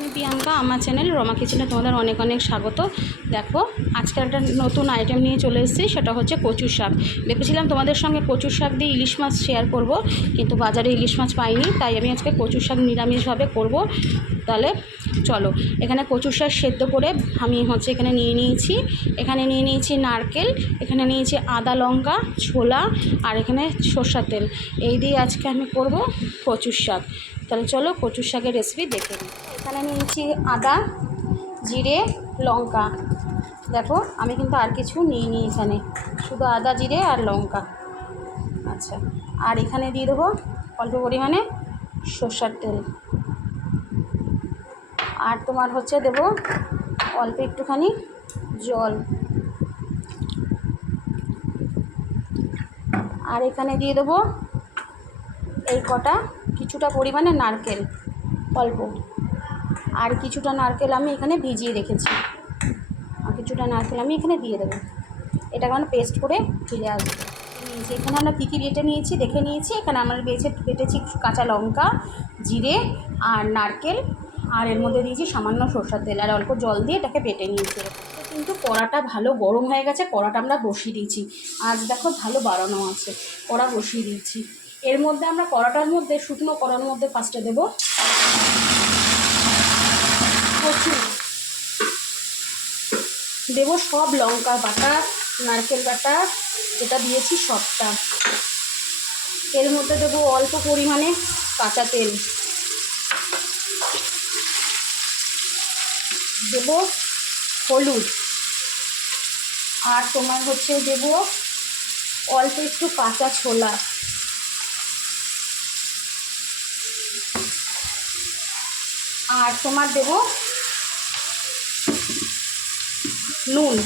আমি প্রিয়াঙ্কা, আমার চ্যানেল রমা কিচেনে তোমাদের অনেক অনেক স্বাগত। দেখো, আজকে একটা নতুন আইটেম নিয়ে চলে এসেছি, সেটা হচ্ছে কচুর শাক। ভেবেছিলাম তোমাদের সঙ্গে কচুর শাক দিয়ে ইলিশ মাছ শেয়ার করব, কিন্তু বাজারে ইলিশ মাছ পাইনি, তাই আমি আজকে কচুর শাক নিরামিষভাবে করব। তাহলে চলো, এখানে কচুর শাক সেদ্ধ করে আমি এখানে নিয়ে নিয়েছি নারকেল, এখানে নিয়েছি আদা লঙ্কা ছোলা, আর এখানে সরষের তেল। এই দিয়ে আজকে আমি করব কচুর শাক। তাহলে চলো কচুর শাকের রেসিপি দেখে নিই। এখানে নিয়েছি আদা জিরে লঙ্কা। দেখো, আমি কিন্তু আর কিছু নিইনি, এখানে শুধু আদা জিরে আর লঙ্কা। আচ্ছা, আর এখানে দিয়ে দেবো অল্প পরিমাণে সরষের তেল, আর তোমার দেবো অল্প একটুখানি জল, আর এখানে দিয়ে দেবো এই কটা কিছুটা পরিমাণে নারকেল, অল্প, আর কিছুটা নারকেল আমি এখানে ভিজিয়ে রেখেছি, আর কিছুটা নারকেল আমি এখানে দিয়ে দেবো। এটা মানে পেস্ট করে ফিরে আসবে। এখানে আমরা কী কী বেটে নিয়েছি দেখে নিয়েছি। এখানে আমরা বেটেছি কাঁচা লঙ্কা, জিরে আর নারকেল, আর এর মধ্যে দিয়েছি সামান্য সরষের তেল, আর অল্প জল দিয়ে এটাকে বেটে নিয়েছি। কিন্তু কড়াটা ভালো গরম হয়ে গেছে, কড়াটা আমরা বসিয়ে দিয়েছি। আজ দেখো ভালো বাড়ানো আছে, কড়া বসিয়ে দিয়েছি। এর মধ্যে আমরা কড়াটার মধ্যে শুকনো কড়ার মধ্যে ফার্স্টে দেবো কচু, দেবো সব লঙ্কা বাটা নারকেল বাটা যেটা দিয়েছি সবটা। এর মধ্যে দেবো অল্প পরিমাণে কাঁচা তেল, দেবো হলুদ, আর তোমার দেবো অল্প একটু কাঁচা ছোলা, আর তোমার দেবো নুন,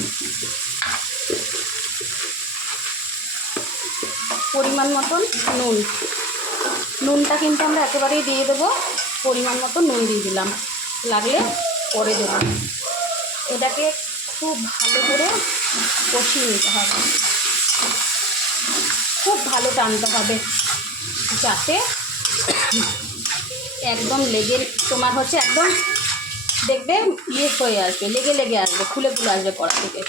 পরিমাণ মতন নুন। নুনটা কিন্তু আমরা একেবারেই দিয়ে দেবো, পরিমাণ মতো নুন দিয়ে দিলাম, লাগলে পরে দেবো। এটাকে খুব ভালো করে কষিয়ে নিতে হবে, খুব ভালো টানতে হবে, যাতে একদম লেগে তোমার একদম দেখবে হয়ে আসবে, লেগে আসবে, খুলে আসবে কড়া থেকে।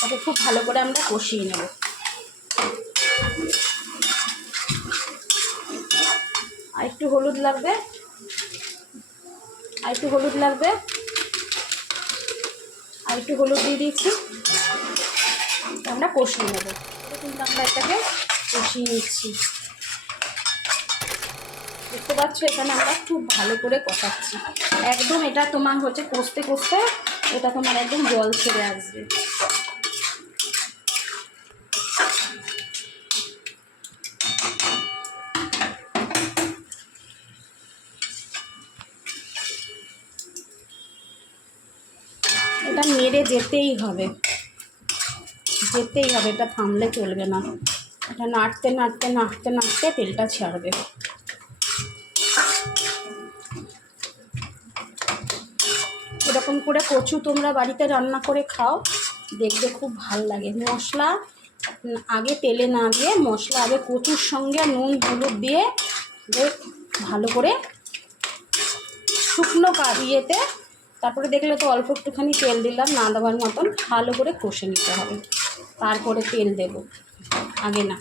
তাকে খুব ভালো করে আমরা কষিয়ে নেব। আর একটু হলুদ লাগবে, আর একটু হলুদ দিয়ে দিয়েছি। আমরা কষিয়ে নেব, কিন্তু আমরা এটাকে কষিয়ে নিচ্ছি। দেখতে পাচ্ছ, এখানে আমরা খুব ভালো করে কষাচ্ছি। একদম এটা তোমার কষতে কষতে এটা তোমার একদম জল ছেড়ে আসবে। এটা নেড়ে যেতেই হবে, এটা থামলে চলবে না। এটা নাড়তে নাড়তে নাড়তে নাড়তে তেলটা ছাড়বে। এরকম করে কচু তোমরা বাড়িতে রান্না করে খাও, দেখবে খুব ভাল লাগে। মশলা আগে তেলে না দিয়ে মশলা আগে কচুর সঙ্গে নুন হলুদ দিয়ে ভালো করে শুকনো ইয়েতে, তারপরে দেখলে তো অল্প একটুখানি তেল দিলাম, না দেওয়ার মতন ভালো করে কষে নিতে হবে, তারপরে তেল দেব, আগে না।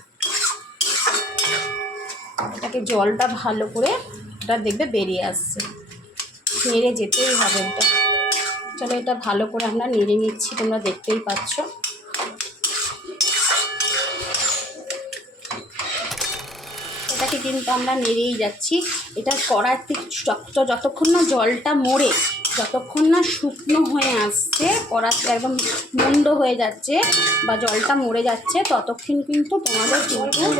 এটাকে জলটা ভালো করে এটা দেখবে বেরিয়ে আসছে, নেড়ে যেতেই হবে এটা। চলো, এটা ভালো করে আমরা নেড়ে নিচ্ছি, তোমরা দেখতেই পাচ্ছ। এটাকে কিন্তু আমরা নেড়েই যাচ্ছি। এটা কড়ার থেকে যতক্ষণ না জলটা মরে, যতক্ষণ না শুকনো হয়ে আসছে, কড়াতে একদম মন্দ হয়ে যাচ্ছে বা জলটা মরে যাচ্ছে, ততক্ষণ কিন্তু তোমাদের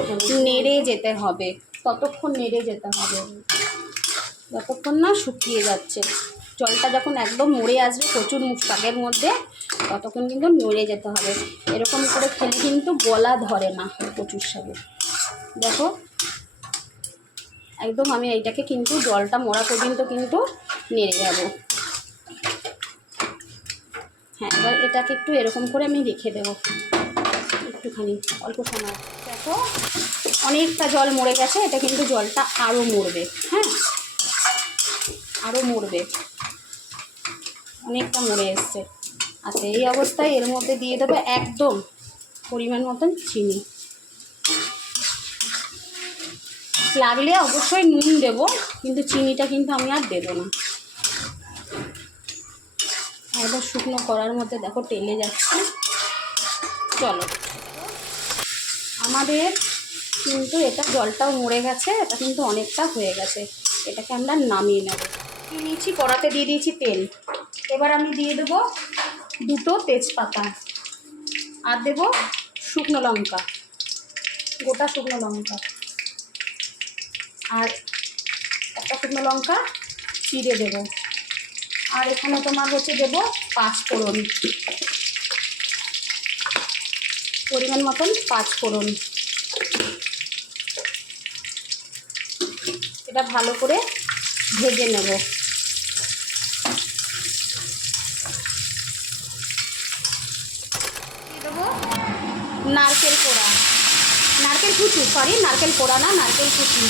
কিন্তু নেড়ে যেতে হবে, ততক্ষণ নেড়ে যেতে হবে যতক্ষণ না শুকিয়ে যাচ্ছে। জলটা যখন একদম মরে আসবে কচুর শাকের মধ্যে, ততক্ষণ কিন্তু নড়ে যেতে হবে। এরকম করে খেলে কিন্তু গলা ধরে না কচুর শাকে। দেখো, একদম আমি এইটাকে কিন্তু জলটা মরা পর্যন্ত কিন্তু নেড়ে যাব। হ্যাঁ, এবার এটাকে একটু এরকম করে আমি রেখে দেবো একটুখানি, অল্প সময়। দেখো, অনেকটা জল মরে গেছে, এটা কিন্তু জলটা আরও মরবে। হ্যাঁ, আরও মরবে। অনেকটা মরে এসছে। আচ্ছা, এই অবস্থায় এর মধ্যে দিয়ে দেবো একদম পরিমাণ মতন চিনি। লাগলে অবশ্যই নুন দেবো, কিন্তু চিনিটা কিন্তু আমি আর দেবো না। একদম শুকনো করার মধ্যে দেখো টেলে যাচ্ছে। চলো, আমাদের কিন্তু এটা জলটাও মরে গেছে, এটা কিন্তু অনেকটা হয়ে গেছে। এটাকে আমরা নামিয়ে নেব। দিয়ে দিয়েছি, কড়াতে দিয়ে দিয়েছি তেল। এবার আমি দিয়ে দেবো 2টো তেজপাতা, আর দেবো শুকনো লঙ্কা, গোটা শুকনো লঙ্কা, আর একটা শুকনো লঙ্কা চিড়ে দেবো। আর এখানে তোমার হচ্ছে দেবো 5 ফোড়ন, পরিমাণ মতন 5 ফোড়ন। এটা ভালো করে ভেজে নেব। দিয়ে দেবো নারকেল কোড়া, নারকেল কুচি, সরি নারকেল কোড়া না, নারকেল কুচি।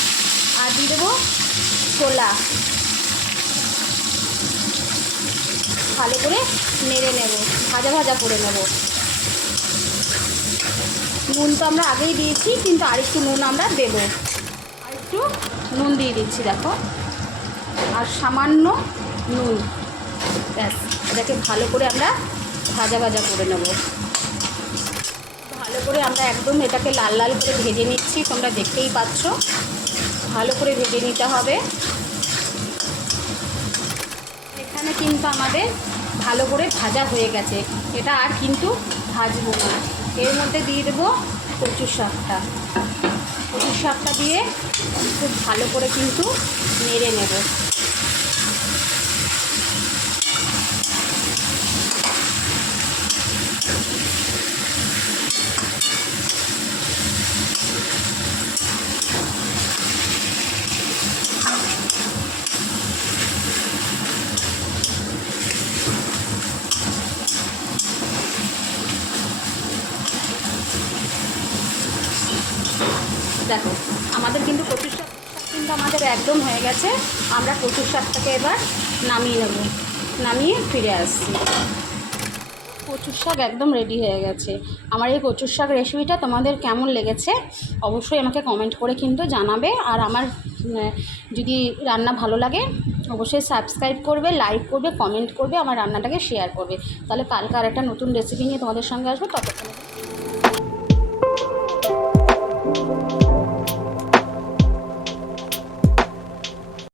আর দিয়ে দেবো ছোলা। ভালো করে নেড়ে নেব, ভাজা ভাজা করে নেব। নুন তো আমরা আগেই দিয়েছি, কিন্তু আরেকটু নুন আমরা দেবো। আরেকটু নুন দিয়ে দিচ্ছি দেখো, আর সামান্য নুন। ব্যাস, এটাকে ভালো করে আমরা ভাজা ভাজা করে নেব। ভালো করে আমরা একদম এটাকে লাল লাল করে ভেজে নিচ্ছি, তোমরা দেখতেই পাচ্ছ। ভালো করে ভেজে নিতে হবে। এখানে কিন্তু আমাদের ভালো করে ভাজা হয়ে গেছে, এটা আর কিন্তু ভাজবো না। এর মধ্যে দিয়ে দেবো কচুর শাকটা। কচুর শাকটা দিয়ে খুব ভালো করে কিন্তু নেড়ে নেব। দেখো, আমাদের কিন্তু কচুর শাক কিন্তু আমাদের একদম হয়ে গেছে। আমরা কচুর শাকটাকে এবার নামিয়ে নেব, নামিয়ে ফিরে আসছি। কচুর শাক একদম রেডি হয়ে গেছে। আমার এই কচুর শাক রেসিপিটা তোমাদের কেমন লেগেছে অবশ্যই আমাকে কমেন্ট করে কিন্তু জানাবে। আর আমার যদি রান্না ভালো লাগে অবশ্যই সাবস্ক্রাইব করবে, লাইক করবে, কমেন্ট করবে, আমার রান্নাটাকে শেয়ার করবে। তাহলে কালকে আর একটা নতুন রেসিপি নিয়ে তোমাদের সঙ্গে আসবো। ততক্ষণ